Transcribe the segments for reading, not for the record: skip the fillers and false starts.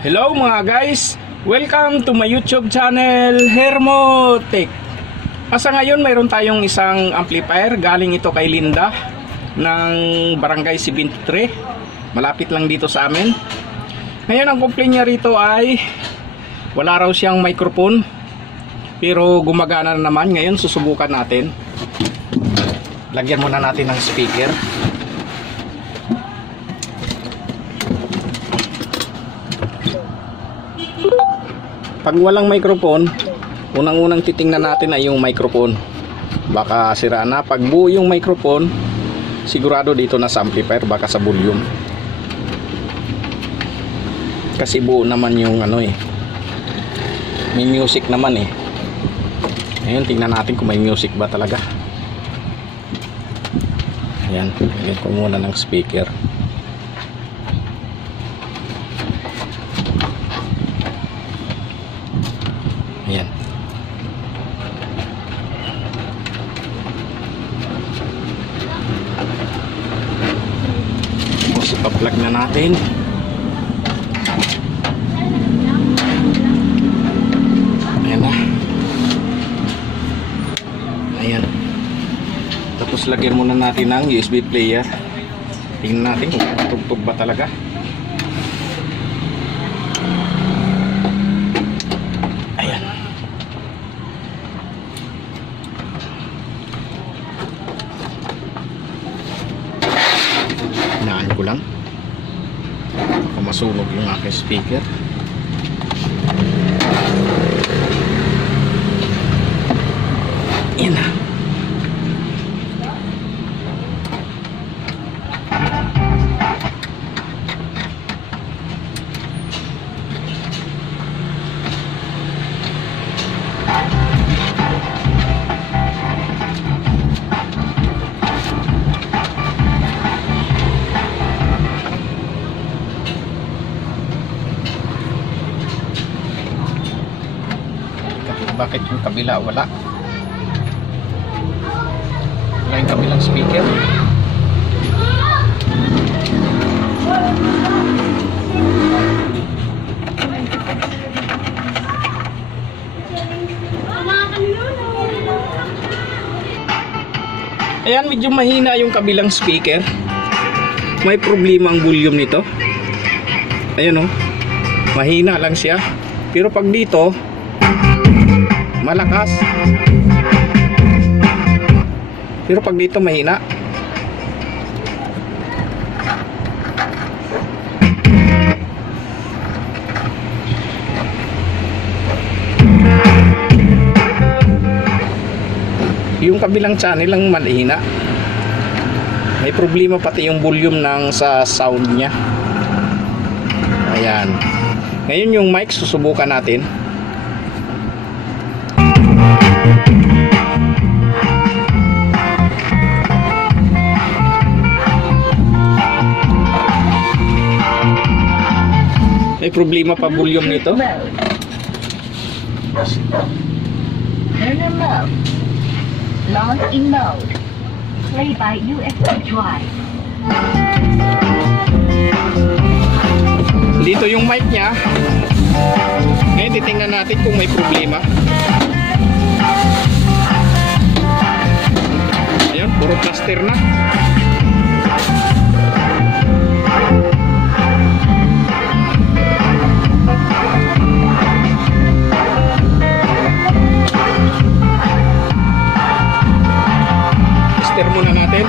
Hello mga guys! Welcome to my YouTube channel, Hermotech. Asa ngayon mayroon tayong isang amplifier. Galing ito kay Linda ng Barangay 73. Malapit lang dito sa amin. Ngayon ang complaint niya rito ay wala raw siyang microphone, pero gumagana na naman. Ngayon susubukan natin. Lagyan muna natin ng speaker. Pag walang microphone, unang-unang titingnan natin ay yung microphone. Baka sira na. Pag buo yung microphone, sigurado dito na sa amplifier, baka sa volume. Kasi buo naman yung ano eh. May music naman eh. Ngayon, tingnan natin kung may music ba talaga. Ayan, lagyan ko muna ng speaker. Ayan. Tapos ipa-plug na natin. Ayan na. Ayan. Tapos lagyan muna natin ng USB player. Tingnan natin kung matugtog ba talaga. Hinaan ko lang baka masunog yung aking speaker. Yan na. Bakit yung kabila wala? Wala yung kabilang speaker. Ayan, medyo mahina yung kabilang speaker. May problema ang volume nito. Ayan o, mahina lang siya. Pero pag dito malakas, pero pag dito mahina. Yung kabilang channel lang mahina. May problema pati yung volume ng sa sound nya. Ayan. Ngayon yung mic susubukan natin. May problema pa volume nito. Learner mode. Launch in mode. Play by USB drive. Dito yung mic niya. Ngayon titingnan natin kung may problema. Ayun, puro plaster na. Plaster muna natin.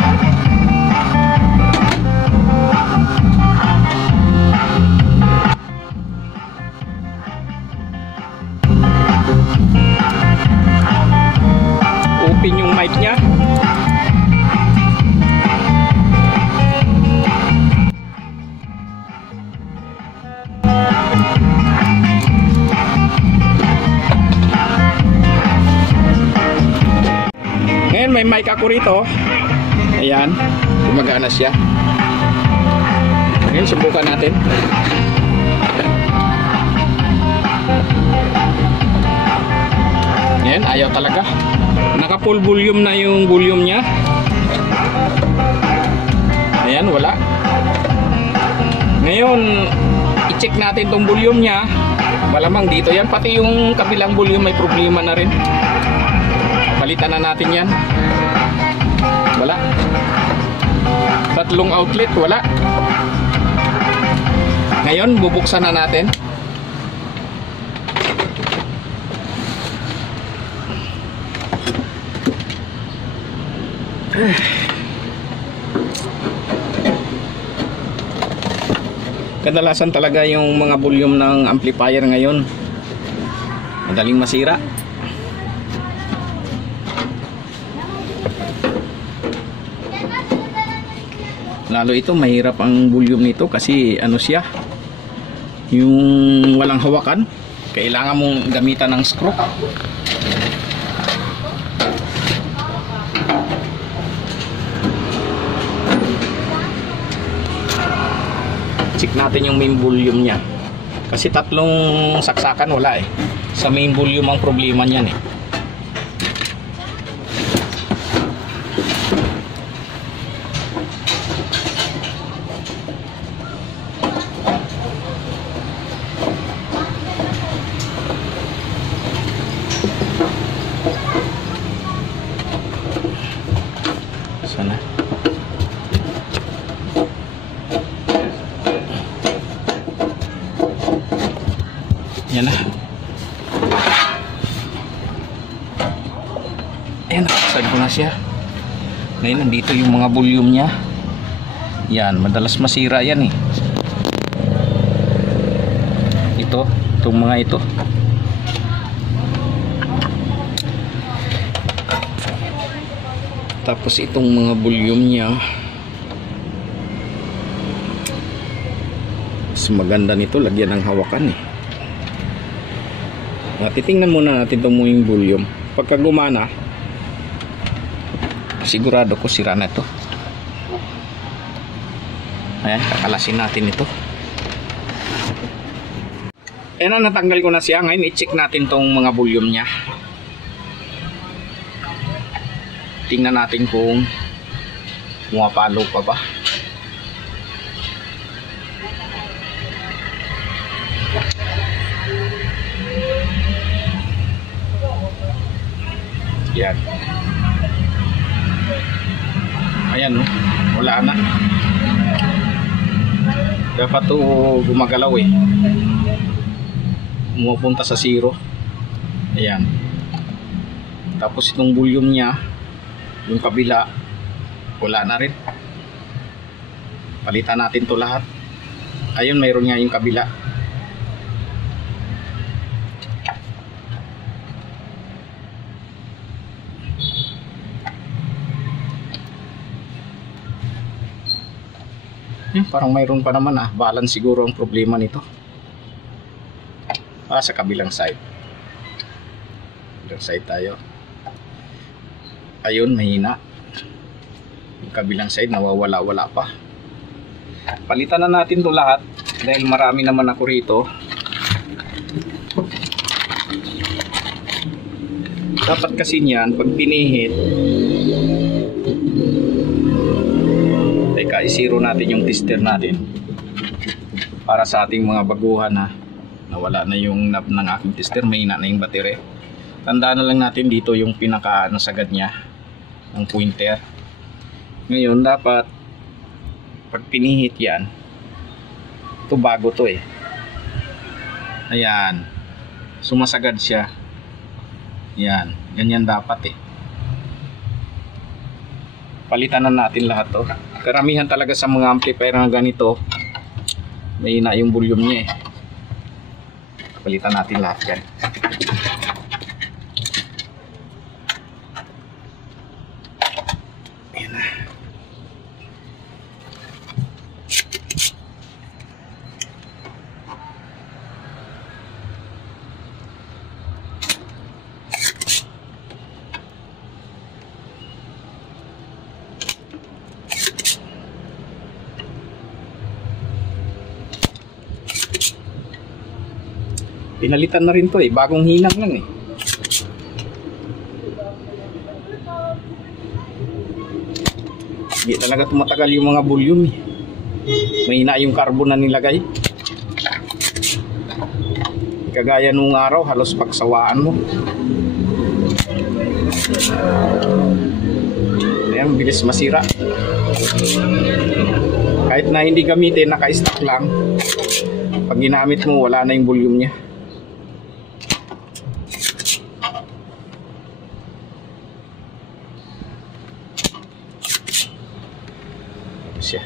Open yung mic niya. Ngayon may mic ako rito. Ayan, gumagana siya. Ngayon subukan natin. Ayan, ayaw talaga. Naka full volume na yung volume nya. Ayan, wala. Ngayon i-check natin tong volume niya. Malamang dito yan, pati yung kabilang volume may problema na rin. Palitan na natin yan. Wala. Tatlong outlet, wala. Ngayon, bubuksan na natin. Kadalasan talaga yung mga volume ng amplifier ngayon madaling masira. Lalo ito, mahirap ang volume nito kasi ano siya, yung walang hawakan, kailangan mong gamitan ng screw. Check natin yung main volume niya kasi tatlong saksakan wala eh. Sa main volume ang problema niyan eh. Sana yan na. Ayan, nakasad ko na siya. Ngayon, nandito yung mga volume niya. Yan, madalas masira yan eh. Itong mga ito. Tapos itong mga volume niya, mas maganda nito, lagyan ng hawakan eh. Titingnan muna natin itong mga volume. Pagka gumana, sigurado ko sira na ito. Ayan, kakalasin natin ito. Ayan na, natanggal ko na siya. Ngayon, i-check natin itong mga volume niya. Tingnan natin kung pumapalo pa ba. Yan. Ayan, no? Wala na. Dapat to gumagalaw eh. Pumupunta sa zero. Ayan. Tapos itong volume niya, yung kabila, wala na rin. Palitan natin to lahat. Ayun, mayroon nga yung kabila. Parang mayroon pa naman balance siguro ang problema nito. Sa kabilang side. Kabilang side tayo. Ayun, mahina. Yung kabilang side nawawala-wala pa. Palitan na natin to lahat dahil marami naman ako rito. Dapat kasi niyan pag pinihit, teka, i-zero natin yung tester natin para sa ating mga baguhan nawala na yung knob ng aking tester, mahina na yung battery. Tandaan na lang natin dito yung pinaka nasagad niya ng pointer. Ngayon dapat pag pinihit yan, ito bago to eh, ayan, sumasagad siya. Yan, ganyan dapat eh. Palitan na natin lahat to. Karamihan talaga sa mga amplifier na ganito, mahina yung volume niya eh. Palitan natin lahat yan. Ayan na. Pinalitan na rin to eh, bagong hinang lang eh. Hindi talaga tumatagal yung mga volume eh. Mahina yung carbon na nilagay. Kagaya nung araw, halos pagsawaan mo. Ayan, bilis masira. Kahit na hindi gamitin, naka-stock lang. Pag ginamit mo, wala na yung volume niya. Ito siya.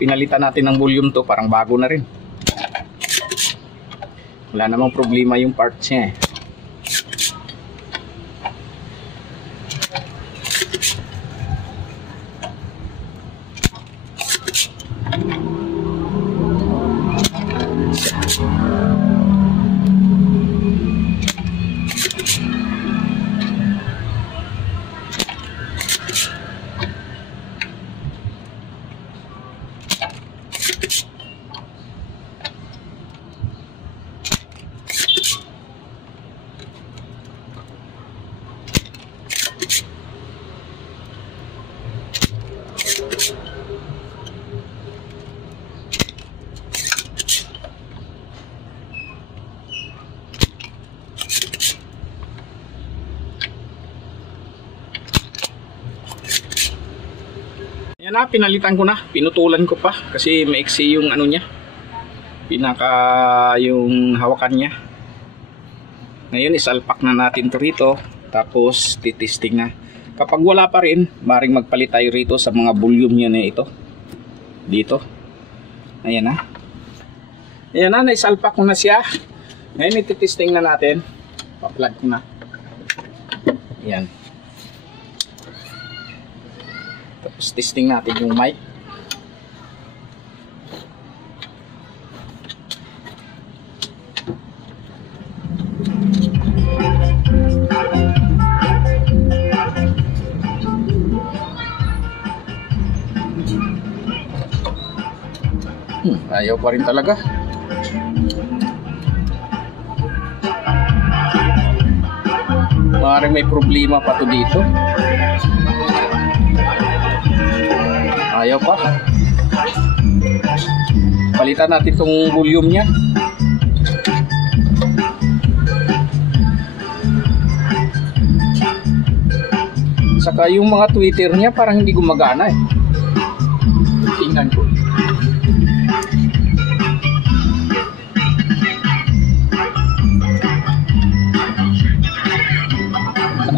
Pinalitan natin ng volume to, parang bago na rin. Wala namang problema yung parts niya eh. Yan na, pinalitan ko na, pinutulan ko pa kasi maiksi yung ano niya, yung hawakan niya. Ngayon isalpak na natin to rito, tapos titisting na. Kapag wala pa rin, maring magpalit tayo rito sa mga volume niya na ito dito. Ayan na, ayan na, naisalpak ko na siya. Ngayon ititisting na natin, pa-plug ko na. Ayan. Tapos testing natin yung mic. Ayaw pa rin talaga. Maaaring may problema pa to dito. Ayaw pa. Palitan natin itong volume nya. Saka yung mga tweeter nya parang hindi gumagana eh. Tingnan ko.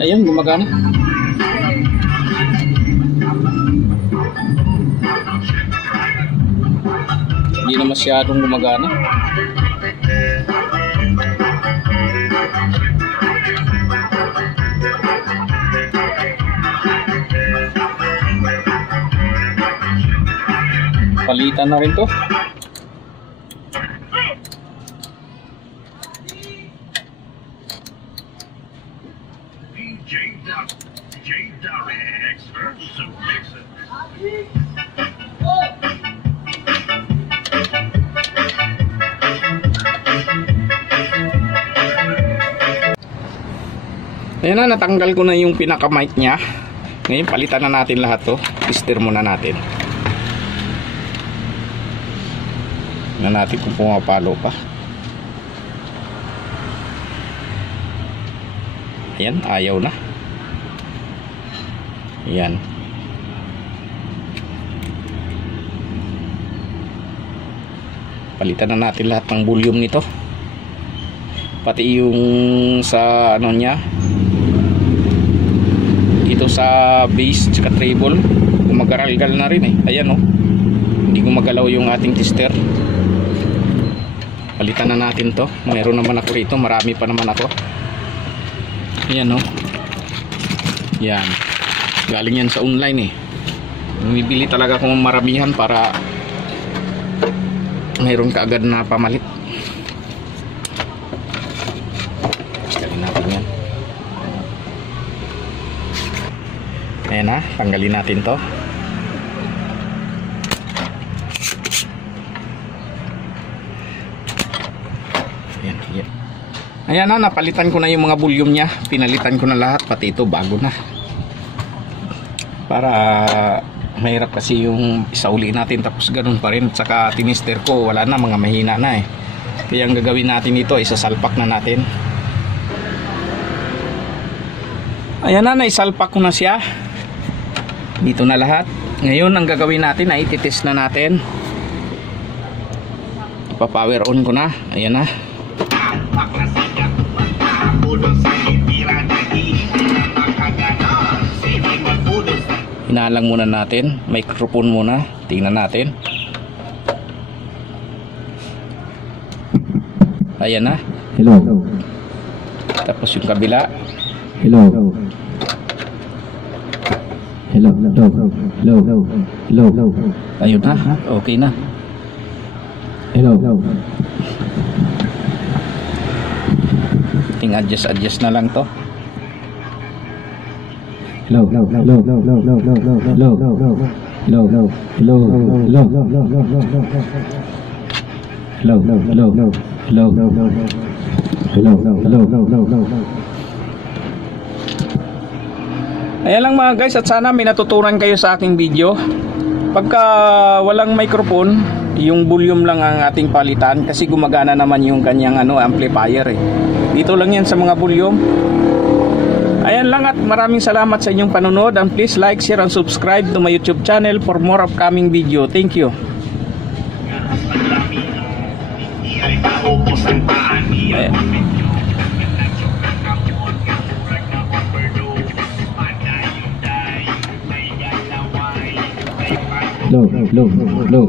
Ayun, gumagana. Hindi na masyadong gumagana. Palitan na rin to. Ayan na, natanggal ko na yung pinaka mic nya. Ngayon palitan na natin lahat to. Tester muna natin. Tingnan natin kung pumapalo pa. Ayan, ayaw na. Ayan. Palitan na natin lahat ng volume nito. Pati yung sa ano nya, dito sa bass at treble, gumagaral-gal na rin eh. Ayan oh. Hindi gumagalaw yung ating tester. Palitan na natin to. Mayroon naman ako rito, marami pa naman ako. Ayan oh. Yan. Galing yan sa online eh. Bumibili talaga akong maramihan para mayroon ka agad na pamalit. Tanggalin natin yan. Ayan na, tanggalin natin to. Ayan, ayan. Ayan na, napalitan ko na yung mga volume niya. Pinalitan ko na lahat, pati ito bago na. Para mahirap kasi yung isauli natin tapos ganun pa rin. Saka tinister ko, wala na, mga mahina na eh. Kaya ang gagawin natin ito, isasalpak na natin. Ayan na, naisalpak ko na siya. Dito na lahat. Ngayon ang gagawin natin ay ititest na natin. Ipa-power on ko na. Ayan na. Hinalang muna natin, microphone muna, tingnan natin. Ayan na. Hello. Tapos yung kabila. Hello. Hello. Hello. Hello. Hello. Ayun na, okay na. Hello. Adjust na lang to. Hello. Hello. Hello. Hello. Hello. Hello. Hello. Hello. Hello. Hello. Hello. Hello. Hello. Hello. Ayan lang mga guys, at sana may natutunan kayo sa aking video. Pagka walang microphone, yung volume lang ang ating palitan kasi gumagana naman yung kanyang amplifier eh. Dito lang yan sa mga volume. Ayan lang, at maraming salamat sa inyong panonood, and please like, share, and subscribe to my YouTube channel for more upcoming video. Thank you. Ayan. Hello.